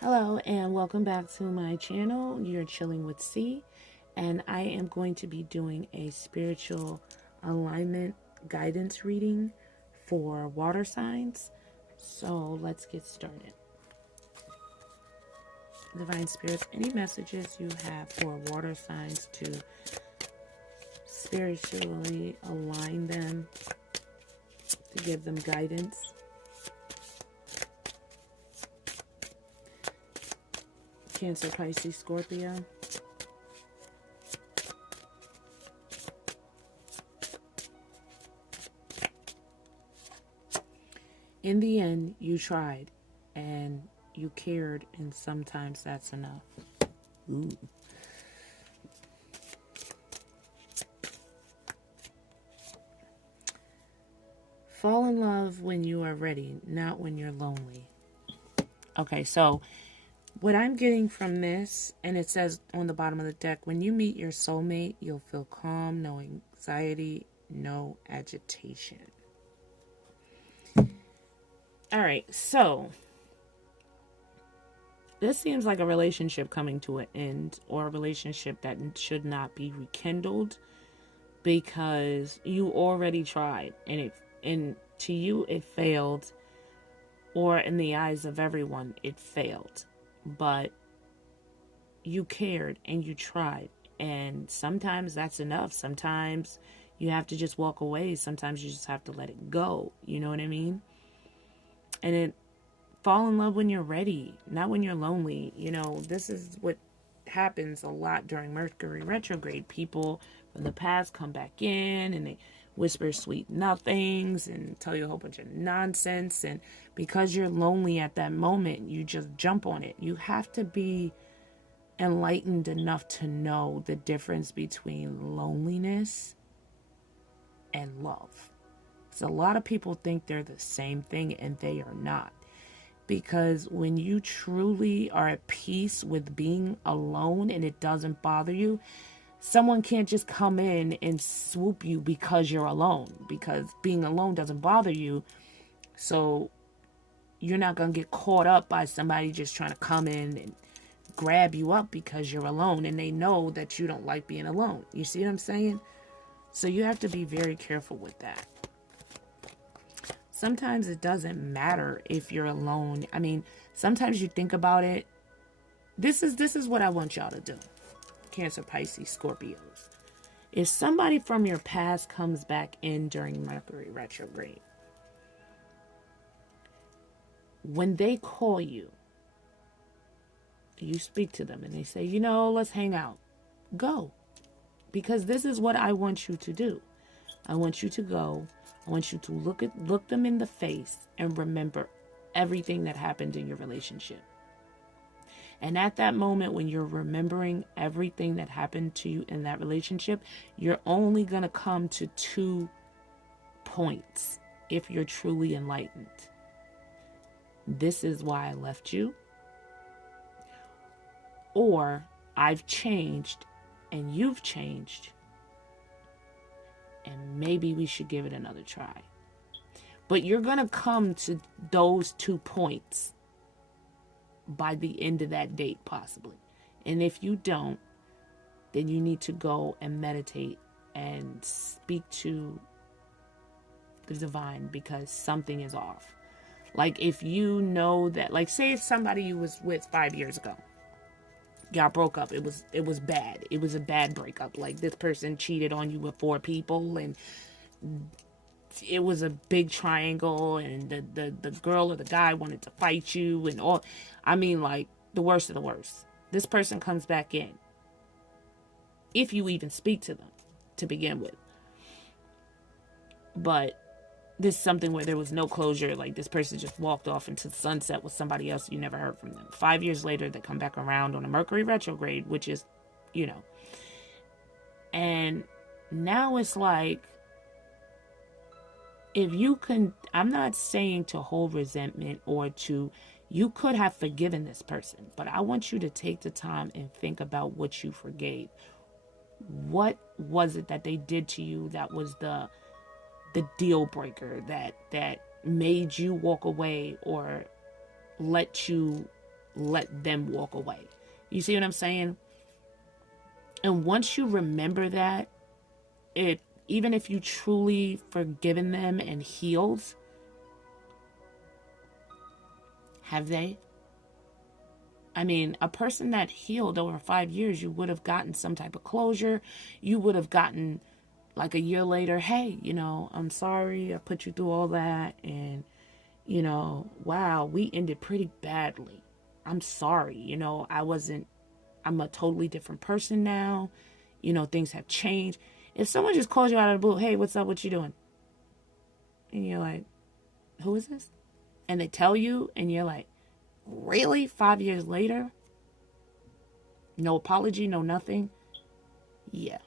Hello and welcome back to my channel. You're chilling with C, and I am going to be doing a spiritual alignment guidance reading for water signs. So let's get started. Divine Spirits, any messages you have for water signs to spiritually align them, to give them guidance? Cancer, Pisces, Scorpio. In the end, you tried and you cared, and sometimes that's enough. Ooh. Fall in love when you are ready, not when you're lonely. Okay, so what I'm getting from this, and it says on the bottom of the deck, when you meet your soulmate, you'll feel calm, no anxiety, no agitation. All right, so this seems like a relationship coming to an end, or a relationship that should not be rekindled, because you already tried and to you it failed, or in the eyes of everyone it failed. But you cared and you tried, and sometimes that's enough. Sometimes you have to just walk away. Sometimes you just have to let it go. You know what I mean? And it fall in love when you're ready, not when you're lonely. You know, this is what happens a lot during Mercury retrograde. People from the past come back in and they whisper sweet nothings and tell you a whole bunch of nonsense, and because you're lonely at that moment, you just jump on it. You have to be enlightened enough to know the difference between loneliness and love. So a lot of people think they're the same thing, and they are not. Because when you truly are at peace with being alone and it doesn't bother you, someone can't just come in and swoop you because you're alone. Because being alone doesn't bother you. So you're not going to get caught up by somebody just trying to come in and grab you up because you're alone. And they know that you don't like being alone. You see what I'm saying? So you have to be very careful with that. Sometimes it doesn't matter if you're alone. I mean, sometimes you think about it. This is what I want y'all to do. Cancer, Pisces, Scorpios. If somebody from your past comes back in during Mercury retrograde, when they call you, you speak to them and they say, you know, let's hang out. Go. Because this is what I want you to do. I want you to go. I want you to look them in the face and remember everything that happened in your relationship. And at that moment, when you're remembering everything that happened to you in that relationship, you're only going to come to 2 points if you're truly enlightened. This is why I left you. Or I've changed and you've changed, and maybe we should give it another try. But you're going to come to those 2 points by the end of that date, possibly. And if you don't, then you need to go and meditate and speak to the divine, because something is off. Like, if you know that, like, say it's somebody you was with 5 years ago. Y'all broke up. It was bad. It was a bad breakup. Like, this person cheated on you with 4 people, and it was a big triangle, and the girl or the guy wanted to fight you and all. I mean, like, the worst of the worst. This person comes back in, if you even speak to them to begin with. But this is something where there was no closure. Like, this person just walked off into the sunset with somebody else. You never heard from them. 5 years later, they come back around on a Mercury retrograde, which is, you know. And now it's like, if you can, I'm not saying to hold resentment or to, you could have forgiven this person, but I want you to take the time and think about what you forgave. What was it that they did to you that was the deal breaker that made you walk away or let you let them walk away. You see what I'm saying? And once you remember that, it, even if you truly forgiven them and healed, have they? I mean, a person that healed over 5 years, you would have gotten some type of closure. You would have gotten, like, a year later, hey, you know, I'm sorry I put you through all that. And, you know, wow, we ended pretty badly. I'm sorry. You know, I'm a totally different person now. You know, things have changed. If someone just calls you out of the blue, hey, what's up? What you doing? And you're like, who is this? And they tell you, and you're like, really? 5 years later? No apology, no nothing? Yeah.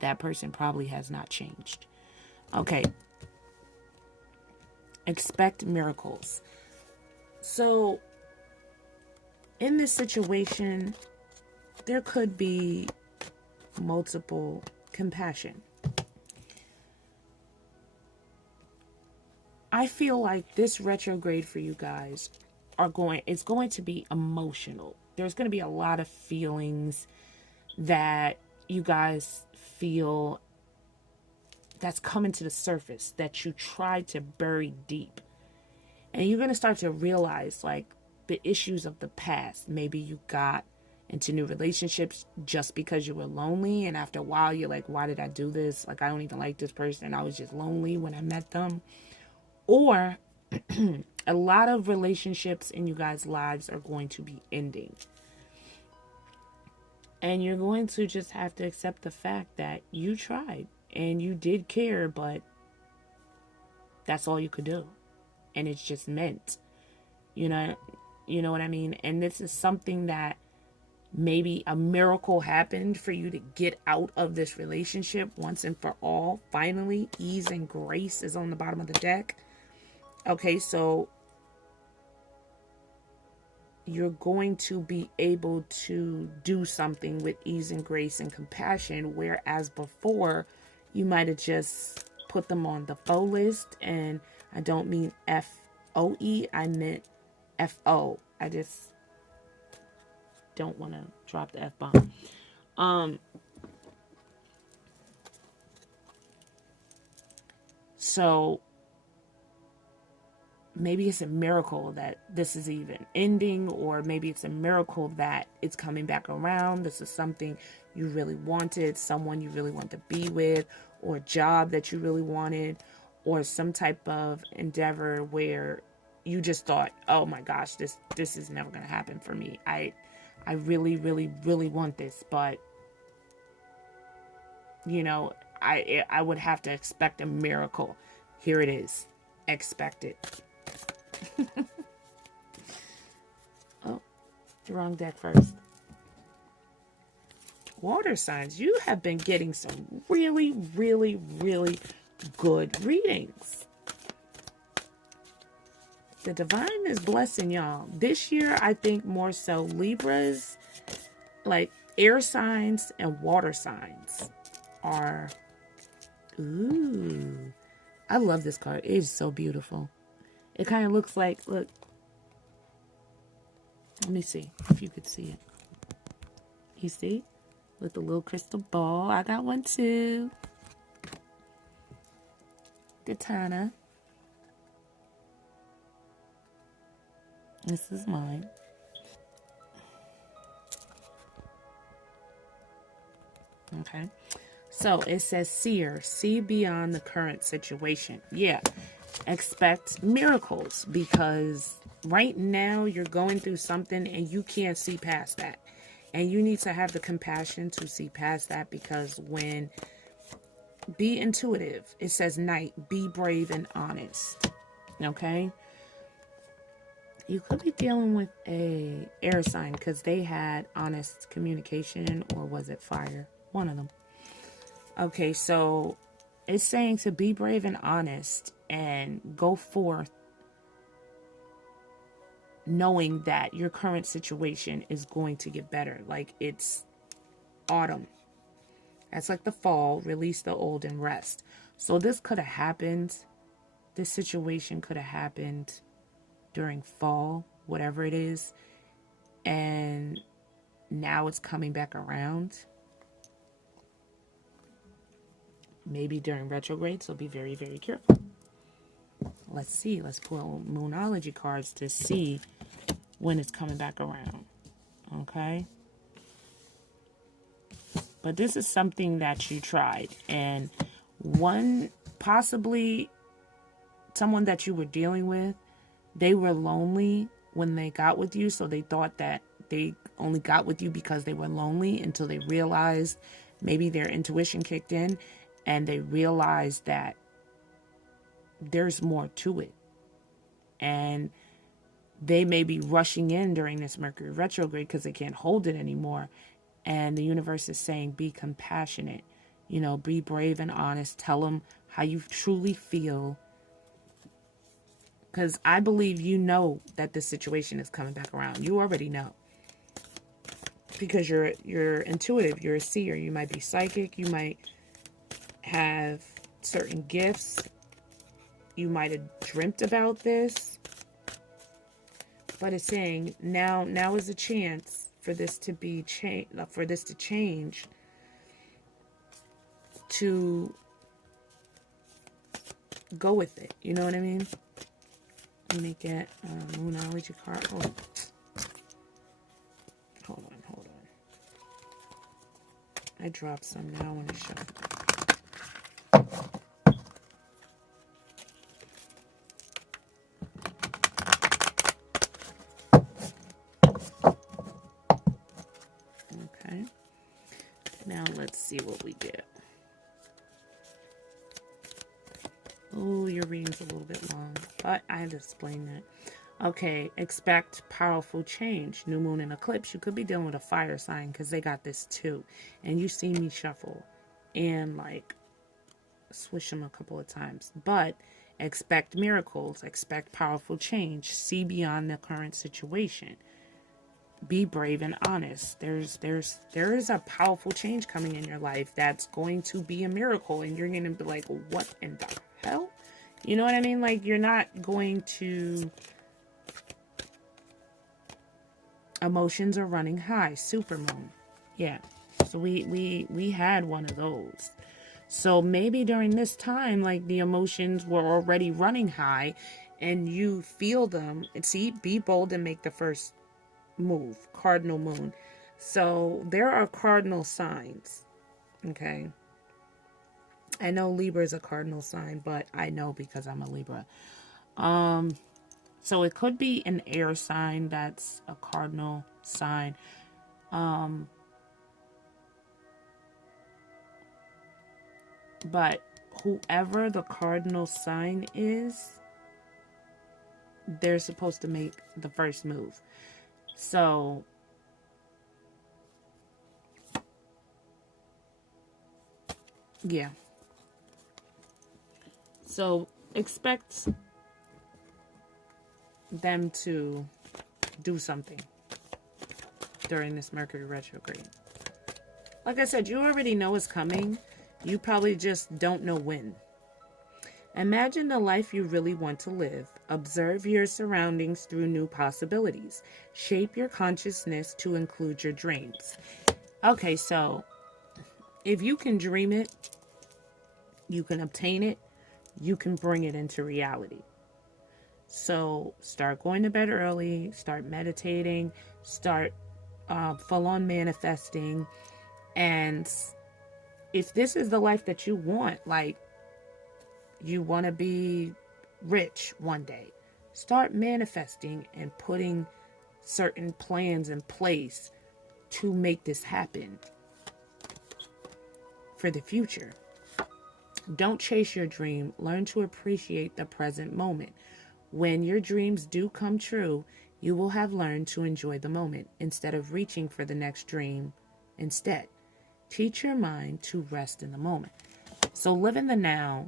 That person probably has not changed. Okay. Expect miracles. So, in this situation, there could be multiple compassion. I feel like this retrograde for you guys it's going to be emotional. There's going to be a lot of feelings that you guys feel that's coming to the surface that you tried to bury deep. And you're going to start to realize, like, the issues of the past. Maybe you got into new relationships just because you were lonely, and after a while you're like, why did I do this? Like, I don't even like this person. I was just lonely when I met them. Or a lot of relationships in you guys' lives are going to be ending. And you're going to just have to accept the fact that you tried and you did care, but that's all you could do. And it's just meant, you know what I mean? And this is something that maybe a miracle happened for you to get out of this relationship once and for all. Finally, ease and grace is on the bottom of the deck. Okay, so you're going to be able to do something with ease and grace and compassion, whereas before you might have just put them on the foe list. And I don't mean FOE, I meant FO. I just don't want to drop the F-bomb. So maybe it's a miracle that this is even ending, or maybe it's a miracle that it's coming back around. This is something you really wanted, someone you really want to be with, or a job that you really wanted, or some type of endeavor where you just thought, oh my gosh, this is never going to happen for me. I really, really, really want this, but you know, I would have to expect a miracle. Here it is. Expect it. Oh, the wrong deck first. Water signs, you have been getting some really, really, really good readings. The divine is blessing y'all. This year, I think more so Libras, like air signs and water signs are... Ooh. I love this card. It is so beautiful. It kind of looks like, look. Let me see if you could see it. You see? With the little crystal ball. I got one too. Katana. This is mine. Okay. So it says seer, see beyond the current situation. Yeah. Expect miracles, because right now you're going through something and you can't see past that. And you need to have the compassion to see past that, because when be intuitive, it says night, be brave and honest. Okay? You could be dealing with a air sign because they had honest communication, or was it fire? One of them. Okay, so it's saying to be brave and honest and go forth knowing that your current situation is going to get better. Like, it's autumn. That's like the fall. Release the old and rest. So this could have happened. This situation could have happened during fall, whatever it is, and now it's coming back around. Maybe during retrograde, so be very, very careful. Let's see. Let's pull Moonology cards to see when it's coming back around. Okay? But this is something that you tried. And possibly someone that you were dealing with, they were lonely when they got with you. So they thought that they only got with you because they were lonely, until they realized, maybe their intuition kicked in and they realized that there's more to it. And they may be rushing in during this Mercury retrograde because they can't hold it anymore. And the universe is saying, be compassionate, be brave and honest. Tell them how you truly feel. Because I believe you know that this situation is coming back around. You already know. Because you're intuitive. You're a seer. You might be psychic. You might have certain gifts. You might have dreamt about this. But it's saying now is a chance for this to be change, for this to change, to go with it. You know what I mean? Let me get a Moonology card. Oh. Hold on. I dropped some now. I want to show. Okay. Now let's see what we get. Oh, your reading's a little bit long, but I had to explain that. Okay, expect powerful change. New moon and eclipse. You could be dealing with a fire sign because they got this too. And you see me shuffle and like swish them a couple of times. But expect miracles. Expect powerful change. See beyond the current situation. Be brave and honest. There is a powerful change coming in your life that's going to be a miracle, and you're going to be like, what in the hell? You know what I mean? Like, you're not going to... Emotions are running high. Supermoon. Yeah. So we had one of those. So maybe during this time, like, the emotions were already running high and you feel them. And see, be bold and make the first move. Cardinal moon. So there are cardinal signs. Okay. I know Libra is a cardinal sign, but I know because I'm a Libra. So it could be an air sign that's a cardinal sign. But whoever the cardinal sign is, they're supposed to make the first move. So yeah. So expect them to do something during this Mercury retrograde. Like I said, you already know it's coming. You probably just don't know when. Imagine the life you really want to live. Observe your surroundings through new possibilities. Shape your consciousness to include your dreams. Okay, so if you can dream it, you can obtain it, you can bring it into reality. So start going to bed early, start meditating, start full-on manifesting. And if this is the life that you want, like you want to be rich one day, start manifesting and putting certain plans in place to make this happen for the future. Don't chase your dream. Learn to appreciate the present moment. When your dreams do come true, you will have learned to enjoy the moment instead of reaching for the next dream instead. Teach your mind to rest in the moment. So live in the now.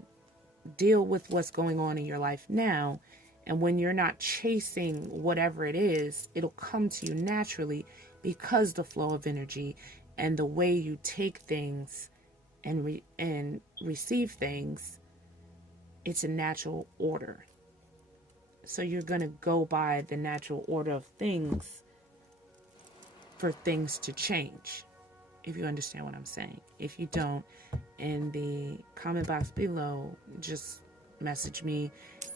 Deal with what's going on in your life now. And when you're not chasing whatever it is, it'll come to you naturally, because the flow of energy and the way you take things and receive things, it's a natural order. So you're going to go by the natural order of things for things to change, if you understand what I'm saying. If you don't, in the comment box below, just message me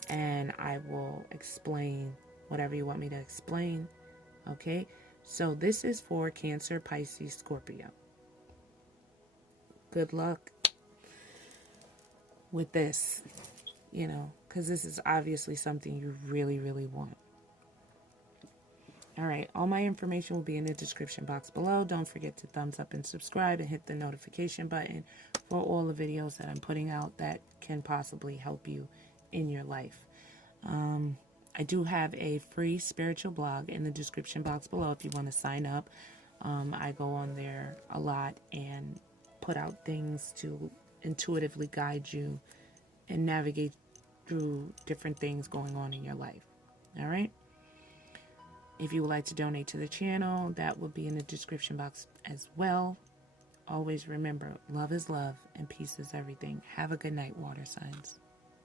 and I will explain whatever you want me to explain. Okay? So this is for Cancer, Pisces, Scorpio. Good luck with this, you know, because this is obviously something you really, really want. All right, all my information will be in the description box below. Don't forget to thumbs up and subscribe and hit the notification button for all the videos that I'm putting out that can possibly help you in your life. I do have a free spiritual blog in the description box below if you want to sign up. I go on there a lot and put out things to intuitively guide you and navigate through different things going on in your life. All right? If you would like to donate to the channel, that will be in the description box as well. Always remember, love is love and peace is everything. Have a good night, water signs.